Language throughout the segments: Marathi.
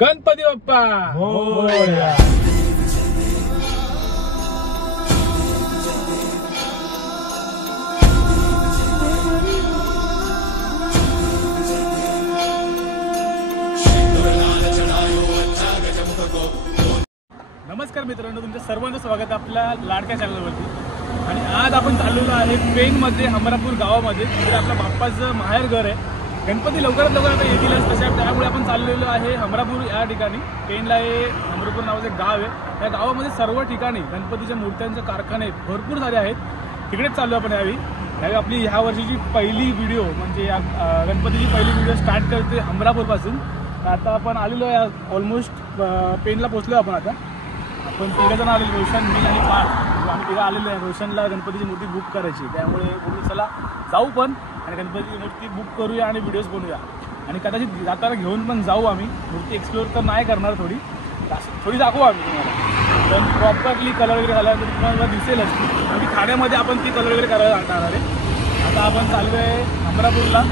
गणपती बाप्पा मोरया. नमस्कार मित्रांनो, तुमच्या सर्वांचं स्वागत आहे आपल्या लाडक्या चॅनलवरती. आणि आज आपण चाललेलो आहे पेनमध्ये हमरापूर गावामध्ये, जिथे आपल्या बाप्पाचं माहेर घर आहे. गणपती लवकरात लवकर आता येतीलच, तशा त्यामुळे आपण चाललेलो आहे हमरापूर या ठिकाणी. पेनला हे हमरापूर नावाचं एक गाव आहे. या गावामध्ये सर्व ठिकाणी गणपतीच्या मूर्त्यांचे कारखाने भरपूर सारे आहेत. तिकडेच चाललो आपण यावेळी आपली ह्या वर्षीची पहिली व्हिडिओ म्हणजे गणपतीची पहिली व्हिडिओ स्टार्ट करते हमरापूरपासून. आता आपण आलेलो आहे, ऑलमोस्ट पेनला पोहोचलो आपण. आपण तिघंजण आलेलो, रोशन, मी आणि पार्थ. आम्ही तिघं आलेलो आहे. रोशनला गणपतीची मूर्ती बुक करायची, त्यामुळे बोलू चला जाऊ पण आणि गणपतीची मूर्ती बुक करूया आणि व्हिडिओज बनवूया. आणि कदाचित जाताना घेऊन पण जाऊ आम्ही. मूर्ती एक्सप्लोअर तर नाही करणार, थोडी दाखवू आम्ही तुम्हाला. पण प्रॉपरली कलर वगैरे झाल्यानंतर तुम्हाला दिसेलच. म्हणजे खाण्यामध्ये आपण ती कलर वगैरे करायला आणणार आहे. आता आपण चाललो आहे हमरापूरला.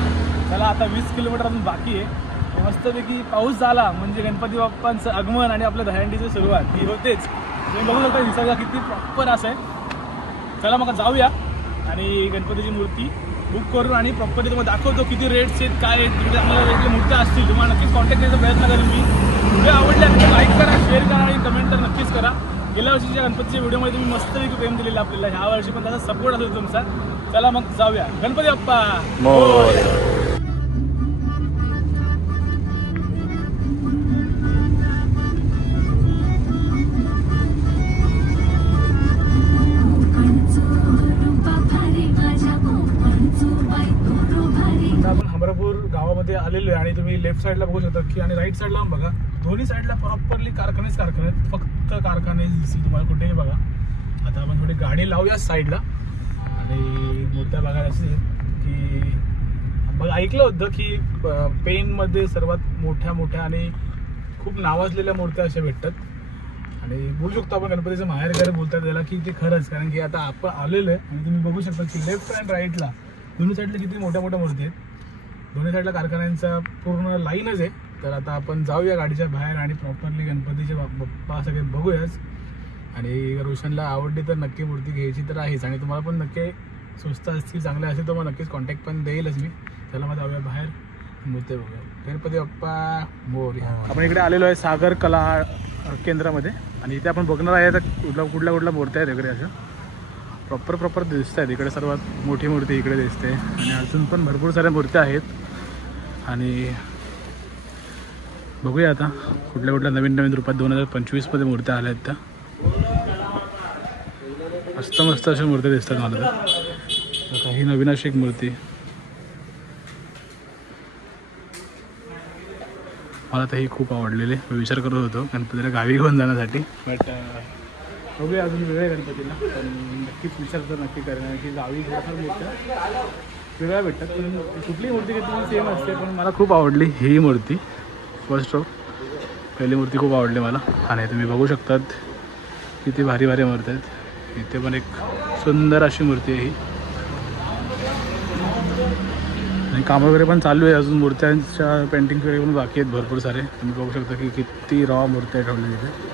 त्याला आता 20 किलोमीटर अजून बाकी आहे. मस्तपैकी पाऊस झाला म्हणजे गणपती बाप्पांचं आगमन आणि आपल्या दहीहंडीची सुरुवात ही होतेच. तुम्ही बघू शकता निसर्ग किती प्रॉपर असं आहे. चला मग जाऊया आणि गणपतीची मूर्ती बुक करू आणि प्रॉपरली तुम्हाला दाखवतो किती रेट्स आहेत, काय आहेत. तिकडे आम्हाला वेगळे मूर्त्या असतील, तुम्हाला नक्कीच कॉन्टॅक्ट करायचा प्रयत्न करेन मी. व्हिडिओ आवडल्या तर लाईक करा, शेअर करा आणि कमेंट तर नक्कीच करा. गेल्या वर्षीच्या गणपतीच्या व्हिडिओमध्ये तुम्ही मस्तपैकी प्रेम दिलेला आपल्याला. ह्या वर्षी पण त्याचा सपोर्ट असेल तुमचा. चला मग जाऊया. गणपती बाप्पा मोरया. आपण हमरापूर गावामध्ये आलेलो आहे आणि तुम्ही लेफ्ट साईडला बघू शकता की आणि राईट साईडला बघा, दोन्ही साईडला प्रॉपरली कारखानेच कारखाने आहेत. फक्त कारखाने दिसतील तुम्हाला कुठेही बघा. आता आपण थोडी गाडी लावूया साईडला आणि मूर्त्या बघायला असे की बघा, ऐकलं होतं की पेनमध्ये सर्वात मोठ्या आणि खूप नावाजलेल्या मूर्त्या अशा भेटतात. आणि बोलू शकतो आपण गणपतीचं माहेर घर बोलतात त्याला की ते खरंच. कारण की आता आपण आलेलो आहे आणि तुम्ही बघू शकता की लेफ्ट अँड राईटला दोन्ही साईडला किती मोठ्या मूर्ती आहेत. दोन्ही साईडला कारखान्यांचा पूर्ण लाईनच आहे. तर आता आपण जाऊया गाडीच्या बाहेर आणि प्रॉपरली गणपतीचे बाप्पा सगळे बघूयाच. आणि रोशनला आवडली तर नक्की मूर्ती घ्यायची तर आहेच. आणि तुम्हाला पण नक्की स्वस्त असतील, चांगले असेल तर मग नक्कीच कॉन्टॅक्ट पण देईलच मी. त्याला मग जाऊया बाहेर, मूर्ती बघूया. गणपती बाप्पा मोरया. आपण इकडे आलेलो आहे सागर कला केंद्रामध्ये आणि इथे आपण बघणार आहे तर कुठल्या मूर्त्या आहेत वगैरे अशा प्रॉपर दिसत आहेत. इकडे सर्वात मोठी मूर्ती इकडे दिसते आणि अजून पण भरपूर साऱ्या मूर्त्या आहेत. आणि बघूया आता कुठल्या नवीन रूपात 2025 मूर्त्या आल्या आहेत. त्या मस्त अशा मूर्त्या दिसतात मला. तर काही नवीन अशी एक मूर्ती मला तर ही खूप आवडलेली. मी विचार करत होतो गणपतीला गावी घेऊन जाण्यासाठी, बट बघूया अजून वेगळ्या गणपतीला. पण नक्कीच विचार तर नक्की करेन की गावी थोड्याफार मूर्त्या वेगळ्या भेटतात. पण कुठली मूर्ती घेतली सेम असते. पण मला खूप आवडली ही मूर्ती. फर्स्ट ऑफ पहिली मूर्ती खूप आवडली मला. आणि तुम्ही बघू शकतात किती भारी मूर्ती आहेत. इथे पण एक सुंदर अशी मूर्ती आहे ही. आणि कामं वगैरे पण चालू आहे अजून. मूर्त्यांच्या पेंटिंग्स वगैरे पण बाकी आहेत भरपूर सारे. तुम्ही बघू शकता की किती रॉ मूर्त्या ठेवल्या तिथे.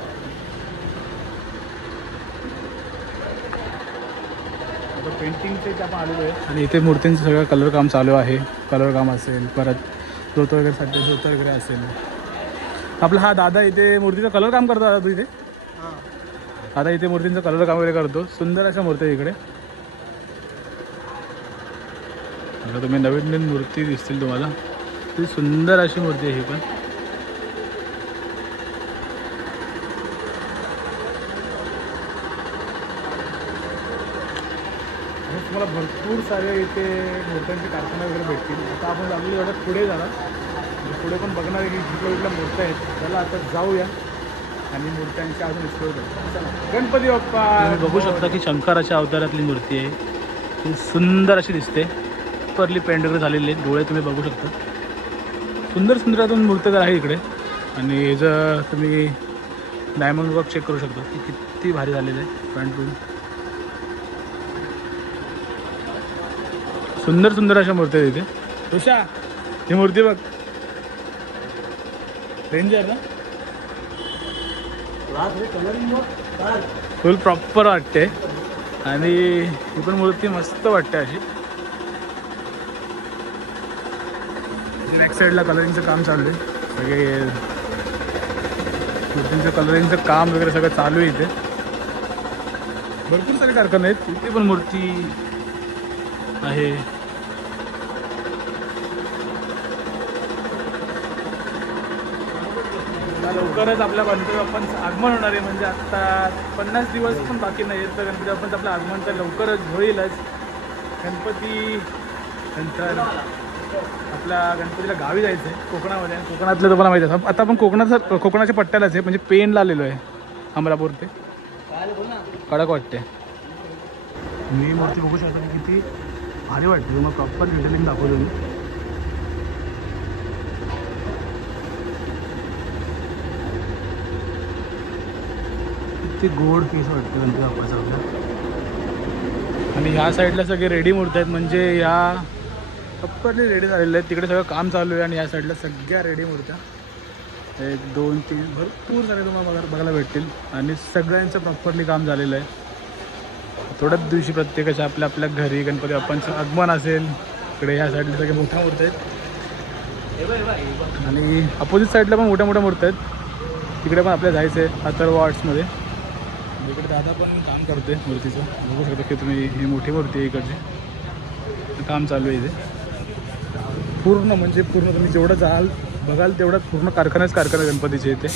आता पेंटिंगचे आपण आलेलो आहे आणि इथे मूर्तींचं सगळं कलर काम चालू आहे. कलर काम असेल, परत ज्योत वगैरे असेल. आपला हा दादा इथे मूर्तीचं कलर काम करतो. आता तू इथे आता इथे मूर्तींचं कलर काम वगैरे करतो. सुंदर अशा मूर्ती इकडे. आता तुम्ही नवीन मूर्ती दिसतील तुम्हाला. ती सुंदर अशी मूर्ती आहे ही पण. तुम्हाला भरपूर सारे इथे मूर्त्यांचे कारखाने वगैरे भेटतील. आता आपण लागली एवढ्या पुढे जाणार, पुढे पण बघणार आहे की कुठल्या मूर्त्या आहेत. त्याला आता जाऊया आणि मूर्त्यांच्या अजून एक्सप्लोर करू. गणपती बाप्पा. तुम्ही बघू शकता की शंकराच्या अवतारातली मूर्ती आहे. ती सुंदर अशी दिसते. प्रॉपरली पेंट वगैरे झालेली आहे. डोळे तुम्ही बघू शकता. सुंदर अजून मूर्त्या तर आहे इकडे. आणि जर तुम्ही डायमंड वर्क चेक करू शकता की किती भारी झालेलं आहे. फ्रंटून सुंदर अशा मूर्त्या तिथे. तुषा ही मूर्ती बघ, डेंजर ना. फुल प्रॉपर वाटते आणि ही पण मूर्ती मस्त वाटते अशी. बॅक साईडला कलरिंगचं काम चालू आहे. सगळे मूर्तींचं कलरिंगचं काम वगैरे सगळं चालू आहे इथे. भरपूर सारे कारखाने आहेत. इथे पण मूर्ती आहे. लवकरच आपल्या गणपती बाप्पांचं आगमन होणार आहे. म्हणजे आत्ता 50 दिवस पण बाकी नाही आहेत. तर गणपती बाप्पांचं आपलं आगमन तर लवकरच होईलच. गणपती नंतर आपल्या गणपतीला गावी जायचं आहे कोकणामध्ये. कोकणातलं तुम्हाला माहिती आहे. आता आपण कोकणाच्या पट्ट्यालाच आहे. म्हणजे पेनला आलेलो आहे. अमरापूर ते कडक वाटते. मी मूर्ती बघू शकतो की किती भारी वाटते. तुम्हाला प्रॉपर डिटेलिंग दाखवतो मी. किती गोड पीस वाटते गणपती बाप्पाचा आपल्या. आणि ह्या साईडला सगळे रेडी मूर्ती आहेत. म्हणजे ह्या प्रॉपरली रेडी झालेले आहेत. तिकडे सगळं काम चालू आहे आणि या साईडला सगळ्या रेडी मूर्त्या 1 2 3 भरपूर सारे तुम्हाला बघायला भेटतील. आणि सगळ्यांचं प्रॉपरली काम झालेलं आहे. थोड्याच दिवशी प्रत्येकाच्या आपल्या आपल्या घरी गणपती बाप्पांचं आगमन असेल. इकडे ह्या साईडला सगळे मोठ्या मूर्त्या आहेत आणि अपोजिट साईडला पण मोठ्या मोठ्या मूर्त्या आहेत. तिकडे पण आपल्याला जायचं आहे अथर्व आर्ट्समध्ये. इकडे दादा पण काम करते मूर्तीचं. बघू शकता की तुम्ही. ही मोठी मूर्ती आहे इकडची. काम चालू आहे इथे पूर्ण. म्हणजे पूर्ण तुम्ही जेवढं जाल बघाल तेवढं पूर्ण कारखानाच कारखाना गणपतीचे इथे.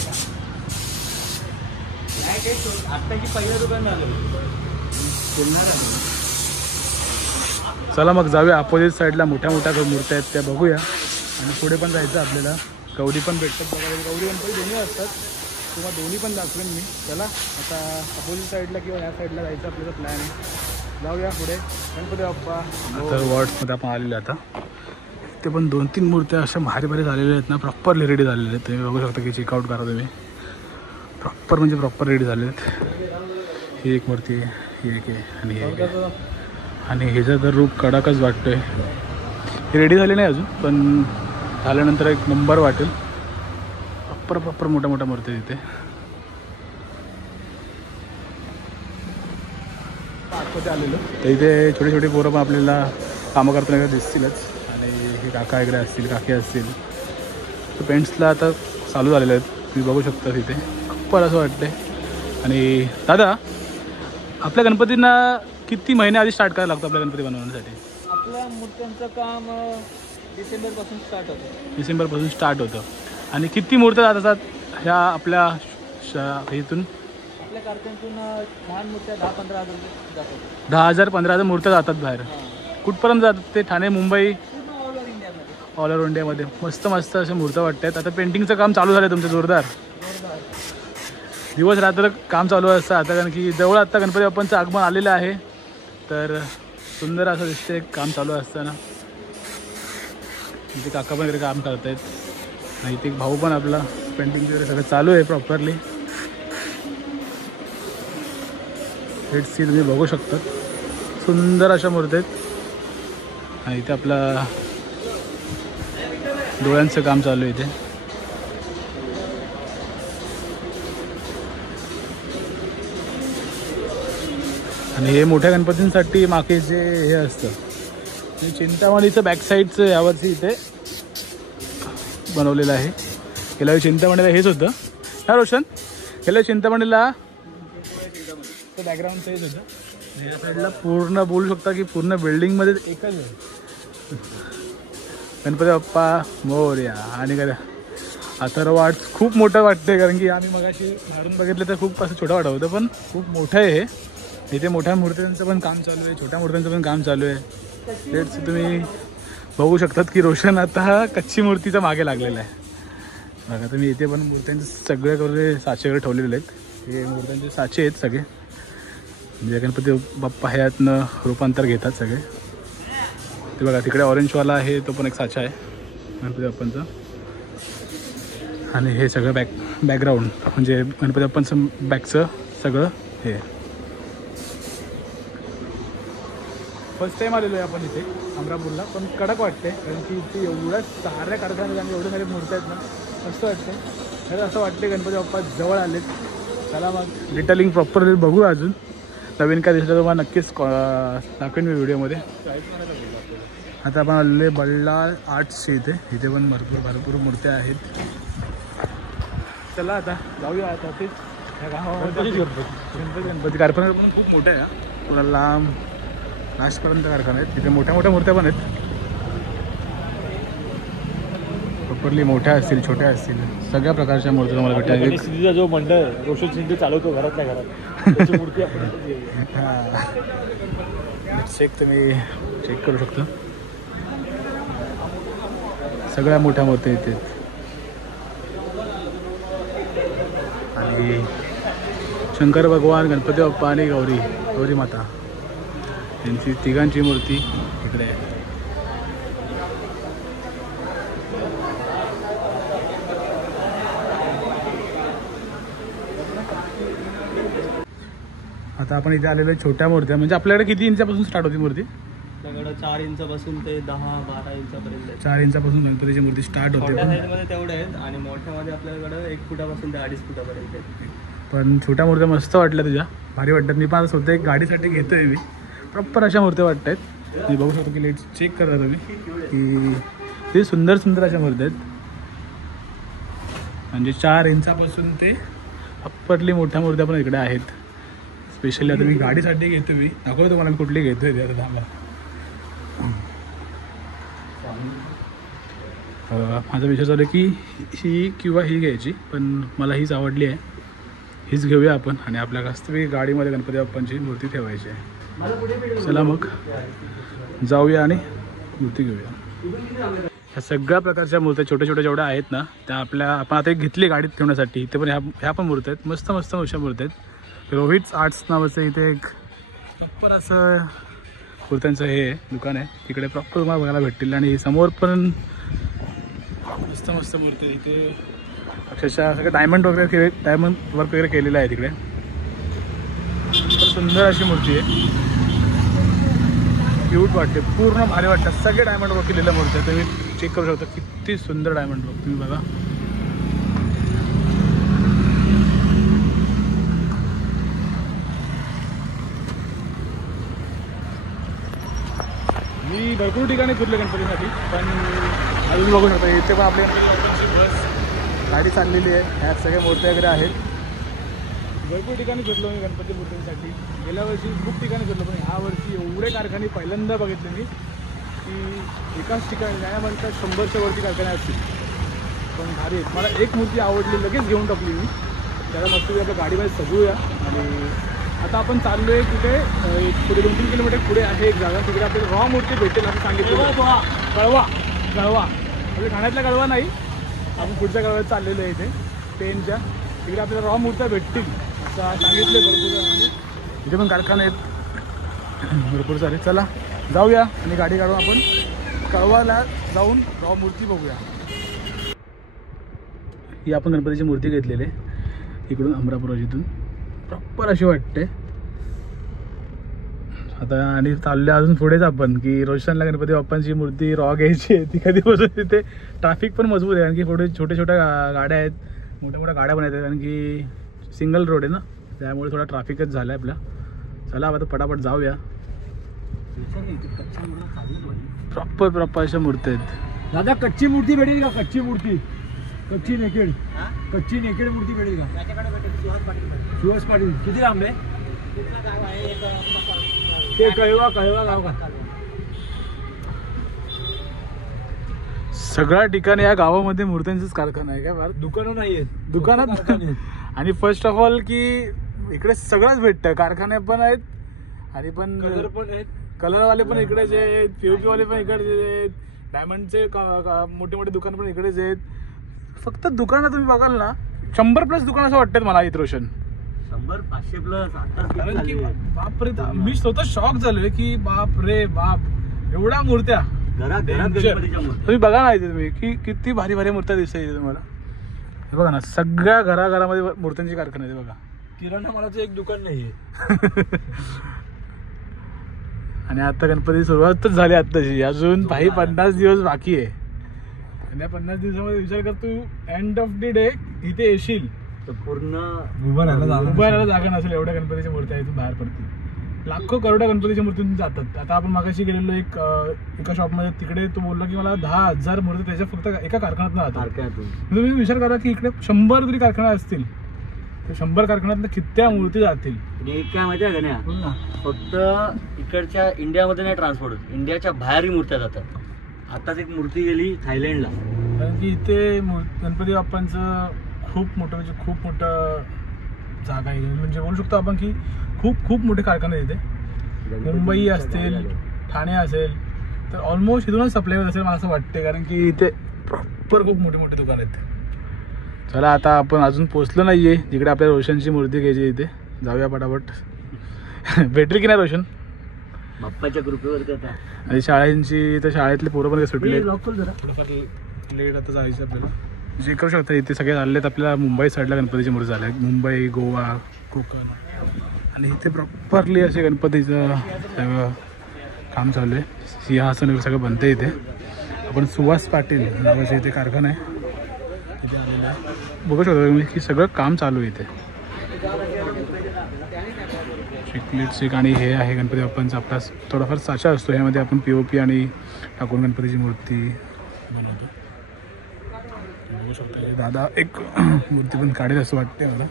चला मग जाऊया अपोजिट साईडला. मोठ्या मोठ्या मूर्त्या आहेत त्या बघूया आणि पुढे पण जायचं आपल्याला. गौरी पण भेटतात बघायला. गौरी गणपती दोन्ही असतात. तुम्हाला दोन्ही पण दाखवेन मी. चला आता अपोजिट साईडला किंवा या साईडला जायचं आपल्याला प्लॅन आहे. जाऊया पुढे. गणपती बाप्पा तर वॉर्ड्समध्ये आपण आलेले आता. ते पण 2-3 मूर्त्या अशा भारी भारी झालेल्या आहेत ना. प्रॉपरली रेडी झालेल्या आहेत. तुम्ही बघू शकता की चेकआउट करा तुम्ही. प्रॉपर म्हणजे प्रॉपर रेडी झाले आहेत. ही एक मूर्ती आहे. ही एक आहे आणि हे आणि ह्याचं तर रूप कडाकच वाटतोय. हे रेडी झाले नाही अजून पण झाल्यानंतर एक नंबर वाटेल. प्रॉपर मोठ्या मोठ्या मूर्ती तिथे. आतमध्ये आलेलो तर इथे छोटी छोटी पोरं पण आपल्याला कामं करताना दिसतीलच. आणि हे काका वगैरे असतील, काकी असतील. तर पेंट्सला आता चालू झालेलं आहेत. तुम्ही बघू शकता तिथे. खूप असं वाटतंय. आणि दादा आपल्या गणपतींना किती महिने आधी स्टार्ट करायला लागतं आपल्या गणपती बनवण्यासाठी? आपल्या मूर्त्यांचं काम डिसेंबरपासून स्टार्ट होतं. डिसेंबरपासून स्टार्ट होतं. आणि किती मूर्त्या जात असतात ह्या आपल्या इथून? आपल्या कारखान्यातून लहान मूर्त्या 10-15 हजार जातात. 10,000-15,000 मूर्त्या जातात बाहेर. कुठपर्यंत जातात ते? ठाणे, मुंबई, पूर्ण ऑल ओव्हर इंडियामध्ये. ऑल ओव्हर इंडियामध्ये मस्त मस्त अशा मूर्त्या वाटतात. आता पेंटिंगचं काम चालू झालं आहे तुमचं जोरदार. दिवस रात्र काम चालू असतं आता. कारण की जवळ आत्ता गणपती बाप्पांचं आगमन आलेलं आहे. तर सुंदर असं दिसते काम चालू असताना. इथे काका पण वगैरे काम करत आहेत. आणि इथे एक भाऊ पण आपला पेंटिंग वगैरे सगळं चालू आहे प्रॉपरली. हेड सी तुम्ही बघू शकता. सुंदर अशा मूर्ती आहेत. आणि इथे आपला डोळ्यांचं काम चालू आहे इथे. आणि हे मोठ्या गणपतींसाठी मागे जे हे असतं ते चिंतामणीचं बॅक साईडचं यावरती इथे बनवलेलं आहे. गेल्या वेळी चिंतामणीला हेच होतं हा रोशन. गेल्या चिंतामणीला बॅकग्राऊंडचं हेच होतं. या साईडला पूर्ण बोलू शकता की पूर्ण बिल्डिंगमध्ये एकच आहे. गणपती बाप्पा मोरया. आणि काय अथर्व आर्ट्स खूप मोठं वाटते. कारण की आम्ही मगाशी बाहेरून बघितलं तर खूप असं छोटं वाटत होतं पण खूप मोठं आहे हे. इथे मोठ्या मूर्त्यांचं पण काम चालू आहे, छोट्या मूर्त्यांचं पण काम चालू आहे. तेच तुम्ही बघू शकतात की रोशन आता कच्ची मूर्तीचा मागे लागलेला आहे. बघा तुम्ही इथे पण मूर्त्यांचे सगळे वगैरे साचे वगैरे ठेवलेले आहेत. हे मूर्त्यांचे साचे आहेत सगळे. म्हणजे गणपती बाप्पा ह्यातनं रूपांतर घेतात सगळे. ते बघा तिकडे ऑरेंजवाला आहे तो पण एक साचा आहे गणपती बाप्पांचा. आणि हे सगळं बॅकग्राऊंड म्हणजे गणपती बाप्पांचं बॅकचं सगळं हे. फर्स्ट टाईम आलेलो आहे आपण इथे अमरापूरला. पण कडक वाटते कारण की इथे एवढ्या साऱ्या कारखान्यात आणि एवढ्या साऱ्या मूर्त्या आहेत ना. मस्त वाटते. तर असं वाटते गणपती बाप्पा जवळ आलेत. चला मग डिटेलिंग प्रॉपर बघू अजून नवीन काय दिसलं तर मला नक्कीच दाखवेन मी व्हिडिओमध्ये. आता आपण आलेले बल्लाळ आर्ट्सचे इथे पण भरपूर मूर्त्या आहेत. चला आता जाऊया आता तेच गणपती कारखाना पण खूप मोठा आहे. पुन्हा लांब लास्टपर्यंत कारखाना आहेत. तिथे मोठ्या मूर्त्या पण आहेत. प्रॉपरली मोठ्या असतील छोट्या असतील सगळ्या प्रकारच्या मूर्त्या तुम्हाला भेटतील. सिद्धीचा जो मंडळ रोशन सिंधी चालवतो घरातल्या घरात त्याची मूर्ती आपण तुम्ही चेक करू शकता. सगळ्या मोठ्या मूर्त्या येतात. आणि शंकर भगवान गणपती बाप्पा आणि गौरी माता यांची तिघांची मूर्ती इकडे आहे. आता आपण इथे आलेलो छोट्या मूर्त्या म्हणजे आपल्याकडे किती इंचापासून स्टार्ट होती मूर्ती? आपल्याकडं 4 इंचापासून ते 10-12 इंचापर्यंत 4 इंचापासून गणपतीची मूर्ती स्टार्ट होते. छोट्या साईजमध्ये तेवढे आहेत आणि मोठ्यामध्ये आपल्याकडं 1 फुटापासून ते 2.5 फुटापर्यंत आहेत. पण छोट्या मूर्त्या मस्त वाटल्या तुझ्या, भारी वाटतात. मी पण स्वतः एक गाडीसाठी घेतोय मी. प्रॉपर अशा मूर्त्या वाटत आहेत. मी बघू शकतो की लेट चेक करा तुम्ही की ते सुंदर अशा मूर्त्या आहेत. म्हणजे 4 इंचापासून ते प्रॉपरली मोठ्या मूर्त्या पण इकडे आहेत. स्पेशली आता मी गाडीसाठी घेतो. मी दाखवतो तुम्हाला मी कुठली घेतोय ते. आता थांबा. माझा विचार चालू आहे की ही किंवा ही घ्यायची, पण मला हीच आवडली आहे. हीच घेऊया आपण आणि आपल्या वास्तविक गाडीमध्ये गणपती बाप्पांची मूर्ती ठेवायची आहे. चला मग जाऊया आणि मूर्ती घेऊया. ह्या सगळ्या प्रकारच्या मूर्त्या छोट्या जेवढ्या आहेत ना त्या आपण आता एक घेतली गाडीत ठेवण्यासाठी. इथे पण ह्या पण मूर्त्या आहेत. मस्त अशा मूर्त्या आहेत. रोहित आर्ट्स नावाचं इथे एक प्रॉपर असं मूर्त्यांचं हे दुकान आहे. तिकडे प्रॉपर तुम्हाला बघायला भेटतील. आणि समोर पण मस्त मूर्ती इथे अक्षरशः सगळं डायमंड वर्क वगैरे केलेलं आहे तिकडे. तर सुंदर अशी मूर्ती आहे. क्यूट वाटते, पूर्ण भारी वाटतात. सगळे डायमंड वर्क केलेल्या मूर्ती आहे. तुम्ही चेक करू शकता किती सुंदर डायमंड वर्क. तुम्ही बघा मी भरपूर ठिकाणी फिरले गणपतीसाठी, पण अजून बघू शकता इथे पण आपल्या गणपती बस गाडी चाललेली आहे. ह्यात सगळ्या मूर्त्या वगैरे आहेत. भरपूर ठिकाणी फिरलो मी गणपती मूर्तींसाठी. गेल्या वर्षी खूप ठिकाणी फिरलो, पण ह्या वर्षी एवढे कारखाने पहिल्यांदा बघितले मी की एकाच ठिकाणी नाही म्हणतात 100च्या वरती कारखाने असतील. पण भारी मला एक मूर्ती आवडली, लगेच घेऊन टाकली मी. त्याला मस्त आपल्या गाडीमध्ये सजवूया. आणि आता आपण चाललो आहे कुठे पुढे 2-3 किलोमीटर पुढे आहे एक जागा. तिकडे आपल्याला रॉ मूर्ती भेटेल असं सांगितलं. कळवा म्हणजे ठाण्यातला कळवा नाही, आपण पुढच्या कळव्यात चाललेलो आहे. इथे पेनच्या तिकडे आपल्याला रॉ मूर्त्या भेटतील असं सांगितलं भरपूर. इथे पण कारखाने आहेत भरपूर सारे. चला जाऊया आणि गाडी काढून आपण कळवाला जाऊन रॉ मूर्ती बघूया. ही आपण गणपतीची मूर्ती घेतलेली आहे इकडून अमरापुराजीतून. प्रॉपर अशी वाटते. आता आणि चालले अजून पुढेच आपण की रोशनला गणपती बाप्पांची मूर्ती रॉ घ्यायची आहे. ती कधीपासून तिथे ट्रॅफिक पण मजबूत आहे, कारण की पुढे छोट्या गाड्या आहेत, मोठ्या गाड्या पण आहेत. कारण की सिंगल रोड आहे ना, त्यामुळे थोडा ट्रॅफिकच झाला आहे आपला. चला आता पटापट जाऊया. प्रॉपर अशा मूर्ती आहेत. दादा कच्ची मूर्ती भेटेल का? कच्ची मूर्ती, कच्ची नेकेड मूर्ती भेटेल का? सुहास पाटील किती लांब आहे ते? कळवा गाव का? सगळ्या ठिकाणी या गावामध्ये मूर्त्यांचाच कारखाना आहे. काय दुकानं नाही आहेत, दुकानात. आणि फर्स्ट ऑफ ऑल की इकडे सगळंच भेटतं. कारखाने पण आहेत आणि पण कलर पण आहेत. कलरवाले पण इकडेच आहेत, पीओपी वाले पण इकडेच आहेत, डायमंडचे मोठे दुकान पण इकडेच आहेत. फक्त दुकानं तुम्ही बघाल ना 100+ दुकान असं वाटतात मला इथं रोशन. 100-500+. कारण की बापरे, मी स्वतः शॉक झालोय की बाप रे बाप एवढ्या मूर्त्या. तुम्ही बघा ना इथे तुम्ही की किती भारी मूर्त्या दिसत इथे तुम्हाला. हे बघा ना, सगळ्या घराघरामध्ये मूर्त्यांची कारखाने आहे. बघा किराणा मालाचं एक दुकान नाहीये. आणि आता गणपती सुरुवातच झाली आत्ताची. अजून 50 दिवस बाकी आहे. आणि या 50 दिवसामध्ये विचार कर तू, एंड ऑफ द डे इथे येशील तर पूर्ण उभं राहायला जागा नसेल एवढ्या गणपतीच्या मूर्त्या इथून बाहेर पडतील. लाखो करोडा गणपतीच्या मूर्तीतून जातात. आता आपण मागाशी गेलेलो एका शॉपमध्ये, तिकडे तो बोलला की मला 10,000 मूर्ती त्याच्या फक्त एका कारखान्यात जातात. तुम्ही विचार करा की इकडे 100 तरी कारखाने असतील, तर 100 कारखान्यात कित्या मूर्ती जातील. काय माहिती आहे का, फक्त इकडच्या इंडियामध्ये नाही ट्रान्सपोर्ट होत, इंडियाच्या बाहेरही मूर्त्या जातात. आताच एक मूर्ती गेली थायलंडला, कारण की इथे गणपती बाप्पांचं खूप मोठं जागा आहे. म्हणजे बोलू शकतो आपण की खूप मोठे कारखाने इथे, मुंबई असतील, ठाणे असेल, तर ऑलमोस्ट इथूनच सप्लाय होत असेल मला असं वाटते, कारण की इथे प्रॉपर खूप मोठी दुकान आहेत. चला आता आपण अजून पोचलो नाही आहे जिकडे आपल्याला रोशनची मूर्ती घ्यायची. इथे जाऊया पटापट. भेटेल की नाही रोशन? बाप्पाच्या कृपेवर. आणि शाळेंची तर शाळेतले पोरं पण सुटले, थोडंफार लेट आता जायचं आपल्याला. जे करू शकता इथे सगळे झालेत आपल्याला. मुंबई साईडला गणपतीची मूर्ती झाल्या, मुंबई, गोवा, कोकण, आणि इथे प्रॉपरली असे गणपतीचं सगळं काम चालू आहे. सिंहासन वगैरे सगळं बनतं इथे. आपण सुहास पाटील नावाचे इथे कारखाना आहे, इथे आलेलं आहे. बघू शकता तुम्ही की सगळं काम चालू आहे इथे. लिपस्टिक आणि हे आहे गणपती बाप्पांचा आपला थोडाफार साचा असतो, ह्यामध्ये आपण POP आणि टाकून गणपतीची मूर्ती बनवतो. बघू शकता दादा एक मूर्ती पण काढेल असं वाटते मला.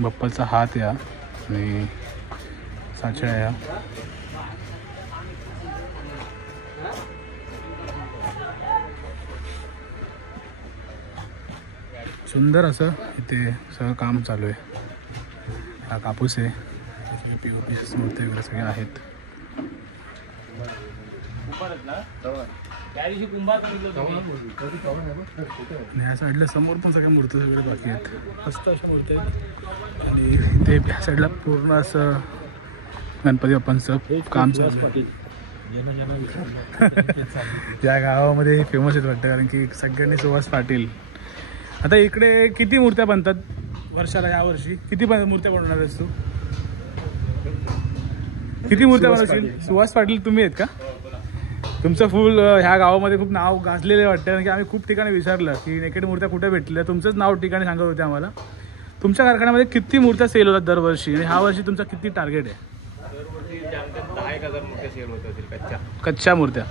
बाप्पाचा हात या आणि साचा या. सुंदर असं इथे सगळं काम चालू आहे. हा कापूस आहे, POP मूर्ती वगैरे सगळे आहेत. आणि ह्या साईडला समोर पण सगळ्या मूर्त्या वगैरे बाकी आहेत, मस्त अशा मूर्त्या आहेत. आणि इथे ह्या साईडला पूर्ण असं गणपती बाप्पांचं काम चालू आहे. या गावामध्ये फेमस आहेत वाटतं, कारण की सगळ्यांनी सुहास पाटील. आता इकडे किती मूर्त्या बनतात वर्षाला? यावर्षी किती मूर्त्या बनवणार आहेस तू? किती मूर्त्या बनवशील? सुहास पाटील तुम्ही आहेत का? तुमचं फुल ह्या गावामध्ये खूप नाव गाजलेलं वाटतं, कारण की आम्ही खूप ठिकाणी विचारलं की नेकेड मूर्त्या कुठे भेटल्या, तुमचंच नाव ठिकाणी सांगत होते आम्हाला. तुमच्या कारखान्यामध्ये किती मूर्त्या सेल होतात दरवर्षी, आणि ह्या वर्षी तुमचा किती टार्गेट आहे? दरवर्षी 10,000 मूर्त्या सेल होत असतील कच्च्या मूर्त्या.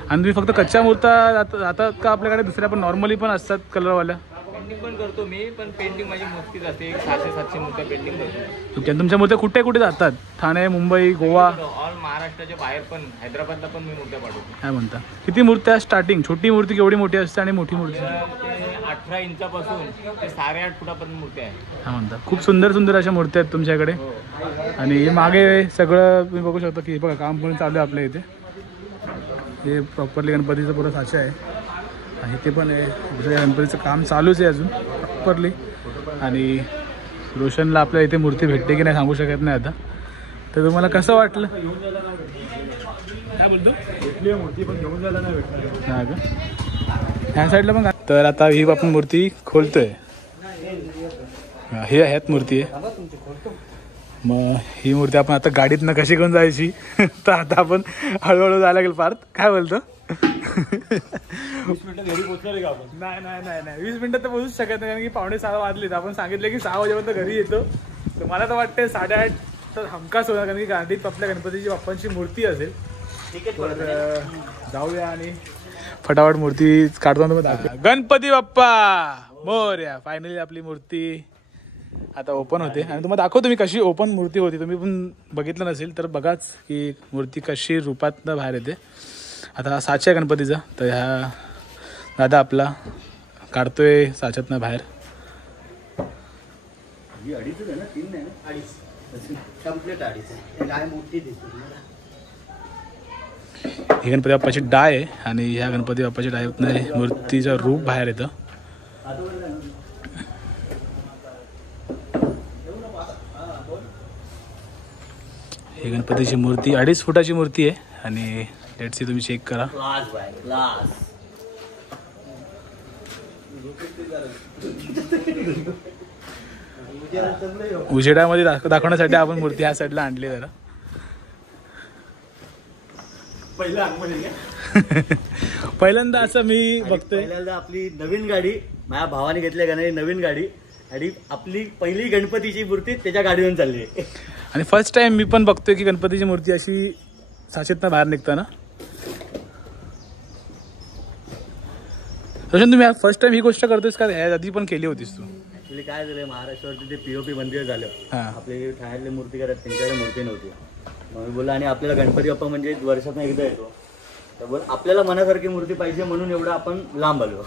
आणि तुम्ही फक्त कच्च्या मूर्त्या जातात का आपल्याकडे दुसऱ्या पण नॉर्मली पण असतात कलरवाल्या? पेंटिंग पण करतो मी, पण पेंटिंग माझी मोजकीच असते. 600-700 मूर्त्या पेंटिंग करतो. तुमच्या मूर्त्या कुठे कुठे जातात? ठाणे, मुंबई, गोवा, ऑल महाराष्ट्राच्या बाहेर पण, हैदराबादला पण मी मूर्त्या पाठवतो. काय म्हणता? किती मूर्त्या स्टार्टिंग? छोटी मूर्ती केवढी मोठी असते आणि मोठी मूर्ती? 18 इंचापासून ते 8.5 फुटापर्यंत मूर्त्या आहेत. काय म्हणता? खूप सुंदर अशा मूर्त्या आहेत तुमच्याकडे. आणि हे मागे सगळं तुम्ही बघू शकता की बघा काम पण चालू आहे आपल्या इथे. हे प्रॉपरली गणपतीचं पुरं साचा आहे, आणि ते पण आहे दुसऱ्या गणपतीचं काम चालूच आहे अजून प्रॉपरली. आणि रोशनला आपल्या इथे मूर्ती भेटते की नाही सांगू शकत नाही आता. तर तुम्हाला कसं वाटलं? काय बोलतो? भेटली मूर्ती पण घेऊन जायला नाही भेटणार. हा का? ह्या साईडला पण. तर आता ही आपण मूर्ती खोलतोय. हे ह्यात मूर्ती आहे. मग ही मूर्ती आपण आता गाडीतनं कशी घेऊन जायची? तर आता आपण हळूहळू जायला लागेल पार्थ. काय बोलतो? 20 मिनिटं घरी पोहोचणार का आपण? नाही 20 मिनिटात तर पोहोचूच शकत नाही, कारण की 5:45 वाजलेत. आपण सांगितलं की 6 वाजेपर्यंत घरी येतो. तर मला तर वाटतं 8:30 तर हमखास होणार, कारण की गाडीत आपल्या गणपतीची बाप्पांची मूर्ती असेल. तर जाऊया आणि फटाफट मूर्ती काढतो. गणपती बाप्पा मोरया. फायनली आपली मूर्ती आता ओपन होते, आणि तुम्हाला दाखवतो मी कशी ओपन मूर्ती होती. तुम्ही पण बघितलं नसेल तर बघाच की मूर्ती कशी रूपातनं बाहेर येते. आता हा साचा आहे गणपतीचा, तर ह्या दादा आपला काढतोय साच्यातनं बाहेर. ही गणपती बाप्पाची डाय आहे, आणि ह्या गणपती बाप्पाच्या डायतनं मूर्तीचं रूप बाहेर येतं. ही गणपतीची मूर्ती 2.5 फुटाची मूर्ती आहे, आणि लेट्स सी तुम्ही चेक करा. उजेडामध्ये दाखवण्यासाठी आपण मूर्ती ह्या साईडला आणली. जरा पहिल्यांदा असं मी बघतोय. पहिल्यांदा आपली नवीन गाडी माझ्या भावाने घेतल्या गाण्याची नवीन गाडी आणि आपली पहिली गणपतीची मूर्ती त्याच्या गाडीवरून चालली आहे. आणि फर्स्ट टाइम मी पण बघतोय की गणपतीची मूर्ती अशी साचेतनं बाहेर निघताना. रोशन तुम्ही फर्स्ट टाइम ही गोष्ट करतोस का या आधी पण केली होतीस तू? ऍक्च्युली काय झालंय महाराष्ट्रावरती ते POP मंदिर झालं. हा. आपले ठाण्यातले मूर्तीकार आहेत त्यांच्याकडे मूर्ती नव्हती. मग मी बोलला आणि आपल्याला गणपती बाप्पा म्हणजे वर्षातून एकदा येतो तर बोल आपल्याला मनासारखी मूर्ती पाहिजे म्हणून एवढं आपण लांब आलो.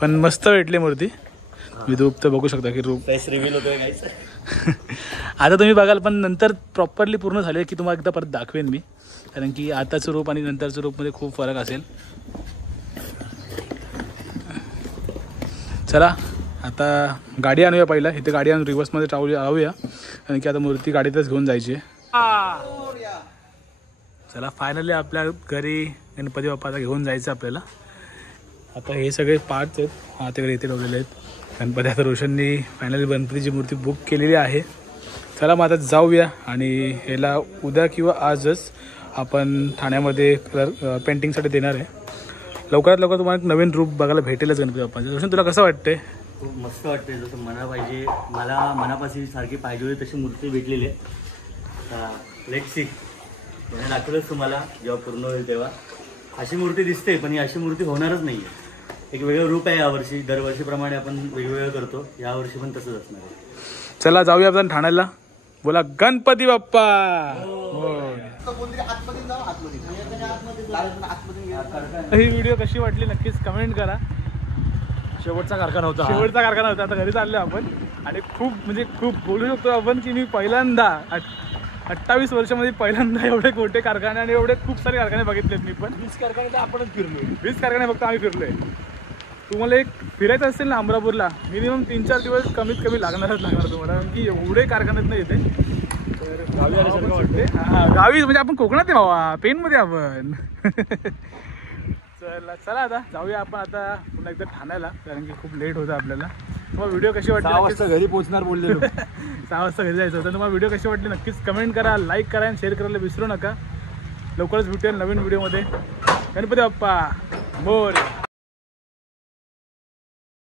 पण मस्त भेटली मूर्ती. मी रूप तर बघू शकता की रूप फेस रिव्हील होतोय गाईस. आता तुम्ही बघाल पण नंतर प्रॉपरली पूर्ण झाले की तुम्हाला एकदा परत दाखवेन मी, कारण की आताचं रूप आणि नंतरचं रूपमध्ये खूप फरक असेल. चला आता गाडी आणूया पहिला. इथे गाडी आणून रिव्हर्समध्ये लावूया कारण की आता मूर्ती गाडीतच घेऊन जायची आहे. चला फायनली आपल्या घरी गणपती बाप्पाला घेऊन जायचं आपल्याला. आता हे सगळे पार्ट्स आहेत हा ते इथे ठेवलेले आहेत गणपती. आता रोशननी फायनली गणपतीची मूर्ती बुक केलेली आहे. चला मग आता जाऊया आणि ह्याला उद्या किंवा आजच आपण ठाण्यामध्ये कलर पेंटिंगसाठी देणार आहे. लवकरात लवकर तुम्हाला एक नवीन रूप बघायला भेटेलच गणपती बाप्पाचं. रोशन तुला कसं वाटतंय? खूप मस्त वाटते. जसं मना पाहिजे मला मनापासून सारखी पाहिजे होती तशी मूर्ती भेटलेली आहे. लेट्स सी त्याने दाखवलंच तुम्हाला जेव्हा पूर्ण होईल तेव्हा. अशी मूर्ती दिसते पण ही अशी मूर्ती होणारच नाही आहे. एक वेगळं रूप आहे यावर्षी. दरवर्षीप्रमाणे आपण वेगवेगळं करतो, यावर्षी पण तसंच असणार आहे. चला जाऊया आपण ठाण्याला. बोला गणपती बाप्पा. ही व्हिडिओ कशी वाटली नक्कीच कमेंट करा. शेवटचा कारखाना होता. शेवटचा कारखाना होता. आता घरी चाललो आपण आणि खूप म्हणजे खूप बोलू शकतो आपण की मी पहिल्यांदा 28 वर्षामध्ये पहिल्यांदा एवढे मोठे कारखाने आणि एवढे खूप सारे कारखाने बघितलेत मी पण. 20 कारखाने तर आपणच फिरलोय. 20 कारखाने फक्त आम्ही फिरलोय. तुम्हाला एक फिरायचं असेल ना अमरापूरला मिनिमम 3-4 दिवस कमीत कमी लागणारच लागणार तुम्हाला, कारण की एवढे कारखान्यात नाही येते. तर गावी आल्यासारखं वाटते. हां गावी म्हणजे आपण कोकणात आहे भावा, पेनमध्ये आपण. चला आता जाऊया आपण आता पुन्हा एकदा ठाण्याला, कारण की खूप लेट होतं आपल्याला. तुम्हाला व्हिडिओ कशी वाटली? 6 वाजता घरी पोहोचणार बोललेलो. 6 वाजता घरी जायचं होतं. तुम्हाला व्हिडिओ कशी वाटली नक्कीच कमेंट करा, लाईक करा आणि शेअर करायला विसरू नका. लवकरच भेटूया नवीन व्हिडिओमध्ये. गणपती बाप्पा मोरया.